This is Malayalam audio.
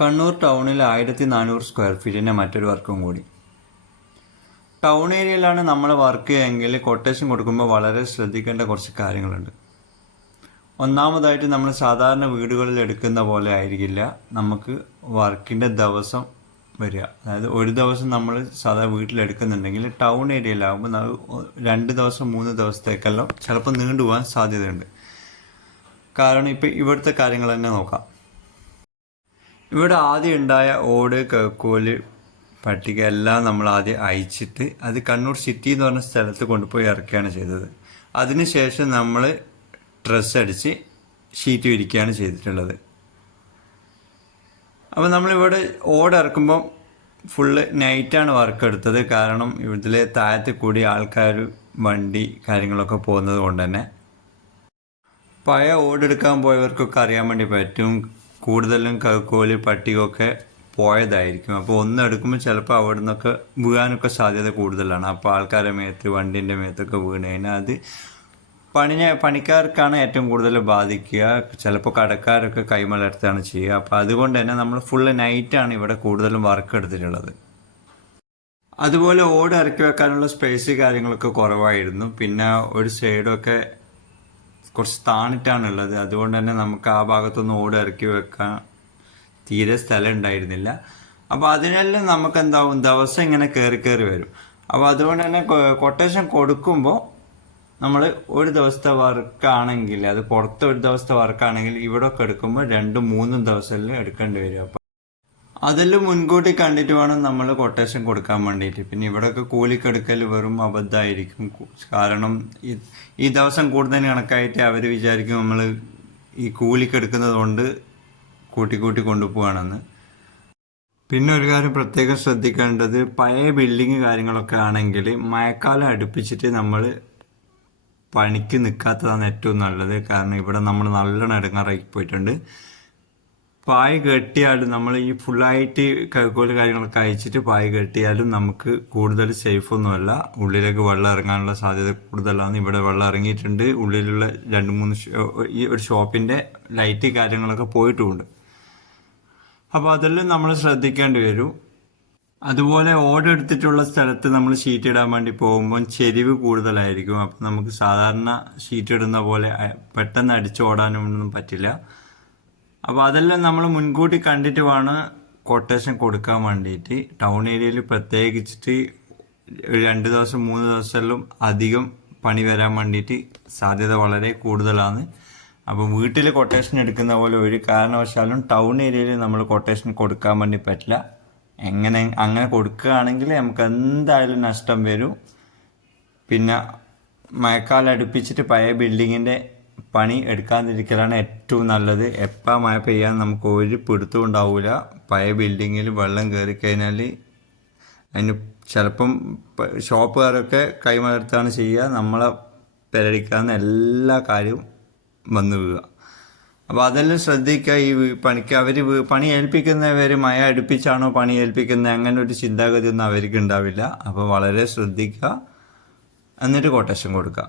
കണ്ണൂർ ടൗണിൽ ആയിരത്തി നാനൂറ് സ്ക്വയർ ഫീറ്റിന്റെ മറ്റൊരു വർക്കും കൂടി. ടൗൺ ഏരിയയിലാണ് നമ്മൾ വർക്ക് എങ്കിൽ കൊട്ടേഷൻ കൊടുക്കുമ്പോൾ വളരെ ശ്രദ്ധിക്കേണ്ട കുറച്ച് കാര്യങ്ങളുണ്ട്. ഒന്നാമതായിട്ട് നമ്മൾ സാധാരണ വീടുകളിൽ എടുക്കുന്ന പോലെ ആയിരിക്കില്ല നമുക്ക് വർക്കിന്റെ ദിവസം വരിക. അതായത് ഒരു ദിവസം നമ്മൾ സാധാരണ വീട്ടിലെടുക്കുന്നുണ്ടെങ്കിൽ ടൗൺ ഏരിയയിലാകുമ്പോൾ രണ്ട് ദിവസം മൂന്ന് ദിവസത്തേക്കെല്ലാം ചിലപ്പോൾ നീണ്ടുപോകാൻ സാധ്യതയുണ്ട്. കാരണം ഇപ്പം ഇവിടുത്തെ കാര്യങ്ങൾ തന്നെ നോക്കാം. ഇവിടെ ആദ്യം ഉണ്ടായ ഓട് കക്കോൽ പട്ടിക എല്ലാം നമ്മൾ ആദ്യം അയച്ചിട്ട് അത് കണ്ണൂർ സിറ്റി എന്ന് പറഞ്ഞ സ്ഥലത്ത് കൊണ്ടുപോയി ഇറക്കുകയാണ് ചെയ്തത്. അതിനുശേഷം നമ്മൾ ഡ്രസ്സ് അടിച്ച് ഷീറ്റ് വിരിക്കുകയാണ് ചെയ്തിട്ടുള്ളത്. അപ്പോൾ നമ്മളിവിടെ ഓട് ഇറക്കുമ്പം ഫുള്ള് നൈറ്റാണ് വർക്ക് എടുത്തത്. കാരണം ഇതിലെ താഴത്ത് കൂടി ആൾക്കാർ വണ്ടി കാര്യങ്ങളൊക്കെ പോകുന്നത് കൊണ്ട് തന്നെ. പഴയ ഓടെടുക്കാൻ പോയവർക്കൊക്കെ അറിയാൻ വേണ്ടി പറ്റും. കൂടുതലും കക്കോൽ പട്ടിയൊക്കെ പോയതായിരിക്കും. അപ്പോൾ ഒന്ന് എടുക്കുമ്പോൾ ചിലപ്പോൾ അവിടെ നിന്നൊക്കെ വീഴാനൊക്കെ സാധ്യത കൂടുതലാണ്. അപ്പോൾ ആൾക്കാരുടെ മേത്ത് വണ്ടിന്റെ മേത്തൊക്കെ വീണ് കഴിഞ്ഞാൽ അത് പണിനെ പണിക്കാർക്കാണ് ഏറ്റവും കൂടുതൽ ബാധിക്കുക. ചിലപ്പോൾ കടക്കാരൊക്കെ കൈമലർത്താണ് ചെയ്യുക. അപ്പോൾ അതുകൊണ്ട് തന്നെ നമ്മൾ ഫുള്ള് നൈറ്റാണ് ഇവിടെ കൂടുതലും വർക്ക് എടുത്തിട്ടുള്ളത്. അതുപോലെ ഓട് ഇറക്കി വെക്കാനുള്ള സ്പേസ് കാര്യങ്ങളൊക്കെ കുറവായിരുന്നു. പിന്നെ ഒരു സൈഡൊക്കെ കുറച്ച് താണിട്ടാണുള്ളത്. അതുകൊണ്ട് തന്നെ നമുക്ക് ആ ഭാഗത്തൊന്ന് ഓട് ഇറക്കി വെക്കാൻ തീരെ സ്ഥലം ഉണ്ടായിരുന്നില്ല. അപ്പോൾ അതിനെല്ലാം നമുക്ക് എന്താവും ദിവസം ഇങ്ങനെ കയറി കയറി വരും. അപ്പോൾ അതുകൊണ്ട് തന്നെ കൊട്ടേഷൻ കൊടുക്കുമ്പോൾ നമ്മൾ ഒരു ദിവസത്തെ വർക്കാണെങ്കിൽ അത് പുറത്ത് ഒരു ദിവസത്തെ വർക്കാണെങ്കിൽ ഇവിടെ ഒക്കെ എടുക്കുമ്പോൾ രണ്ടും മൂന്നും ദിവസം എടുക്കേണ്ടി വരും. അപ്പോൾ അതെല്ലാം മുൻകൂട്ടി കണ്ടിട്ട് വേണം നമ്മൾ കൊട്ടേഷൻ കൊടുക്കാൻ വേണ്ടിയിട്ട്. പിന്നെ ഇവിടെയൊക്കെ കൂലിക്കെടുക്കൽ വെറും അബദ്ധമായിരിക്കും. കാരണം ഈ ദിവസം കൂടുതൽ കണക്കായിട്ട് അവർ വിചാരിക്കും നമ്മൾ ഈ കൂലിക്കെടുക്കുന്നത് കൊണ്ട് കൂട്ടി കൂട്ടി കൊണ്ടുപോവാണെന്ന്. പിന്നെ ഒരു കാര്യം പ്രത്യേകം ശ്രദ്ധിക്കേണ്ടത് പഴയ ബിൽഡിങ് കാര്യങ്ങളൊക്കെ ആണെങ്കിൽ മഴക്കാലം അടുപ്പിച്ചിട്ട് നമ്മൾ പണിക്ക് നിൽക്കാത്തതാണ് ഏറ്റവും നല്ലത്. കാരണം ഇവിടെ നമ്മൾ നല്ലോണം ഇടങ്ങാറായി പോയിട്ടുണ്ട്. പായ കെട്ടിയാലും നമ്മൾ ഈ ഫുള്ളായിട്ട് കൈക്കോൽ കാര്യങ്ങളൊക്കെ അയച്ചിട്ട് പായ കെട്ടിയാലും നമുക്ക് കൂടുതൽ സേഫ് ഒന്നുമല്ല. ഉള്ളിലേക്ക് വെള്ളം ഇറങ്ങാനുള്ള സാധ്യത കൂടുതലാണ്. ഇവിടെ വെള്ളം ഇറങ്ങിയിട്ടുണ്ട്. ഉള്ളിലുള്ള രണ്ട് മൂന്ന് ഈ ഒരു ഷോപ്പിന്റെ ലൈറ്റ് കാര്യങ്ങളൊക്കെ പോയിട്ടുമുണ്ട് അപ്പോൾ അതെല്ലാം നമ്മൾ ശ്രദ്ധിക്കേണ്ടി വരും. അതുപോലെ ഓട് എടുത്തിട്ടുള്ള സ്ഥലത്ത് നമ്മൾ ഷീറ്റ് ഇടാൻ വേണ്ടി പോകുമ്പോൾ ചെരിവ് കൂടുതലായിരിക്കും. അപ്പം നമുക്ക് സാധാരണ ഷീറ്റ് ഇടുന്ന പോലെ പെട്ടെന്ന് അടിച്ചോടാനും ഒന്നും പറ്റില്ല. അപ്പോൾ അതെല്ലാം നമ്മൾ മുൻകൂട്ടി കണ്ടിട്ട് വേണം കൊട്ടേഷൻ കൊടുക്കാൻ വേണ്ടിയിട്ട്. ടൗൺ ഏരിയയിൽ പ്രത്യേകിച്ചിട്ട് രണ്ട് ദിവസം മൂന്ന് ദിവസമെല്ലാം അധികം പണി വരാൻ വേണ്ടിയിട്ട് സാധ്യത വളരെ കൂടുതലാണ്. അപ്പോൾ വീട്ടിൽ കൊട്ടേഷൻ എടുക്കുന്ന പോലെ ഒരു കാരണവശാലും ടൗൺ ഏരിയയിൽ നമ്മൾ കൊട്ടേഷൻ കൊടുക്കാൻ വേണ്ടി പറ്റില്ല. എങ്ങനെ അങ്ങനെ കൊടുക്കുകയാണെങ്കിൽ നമുക്ക് എന്തായാലും നഷ്ടം വരും. പിന്നെ മഴക്കാലം അടുപ്പിച്ചിട്ട് പഴയ ബിൽഡിങ്ങിന്റെ പണി എടുക്കാതിരിക്കലാണ് ഏറ്റവും നല്ലത്. എപ്പോൾ മഴ പെയ്യാൻ നമുക്ക് ഒരു പിടുത്തവും ഉണ്ടാവില്ല പഴയ ബിൽഡിങ്ങിൽ വെള്ളം കയറി കഴിഞ്ഞാൽ അതിന് ചിലപ്പം ഷോപ്പുകാരൊക്കെ കൈമലർത്താണ് ചെയ്യുക. നമ്മളെ പെരടിക്കാവുന്ന എല്ലാ കാര്യവും വന്നു വീഴുക. അപ്പോൾ അതെല്ലാം ശ്രദ്ധിക്കുക. ഈ പണിക്ക് അവർ പണി ഏൽപ്പിക്കുന്നവർ മഴ അടുപ്പിച്ചാണോ പണി ഏൽപ്പിക്കുന്നത്? അങ്ങനെ ഒരു ചിന്താഗതി ഒന്നും അവർക്ക് ഉണ്ടാവില്ല. അപ്പോൾ വളരെ ശ്രദ്ധിക്കുക. എന്നിട്ട് കൊട്ടേഷൻ കൊടുക്കുക.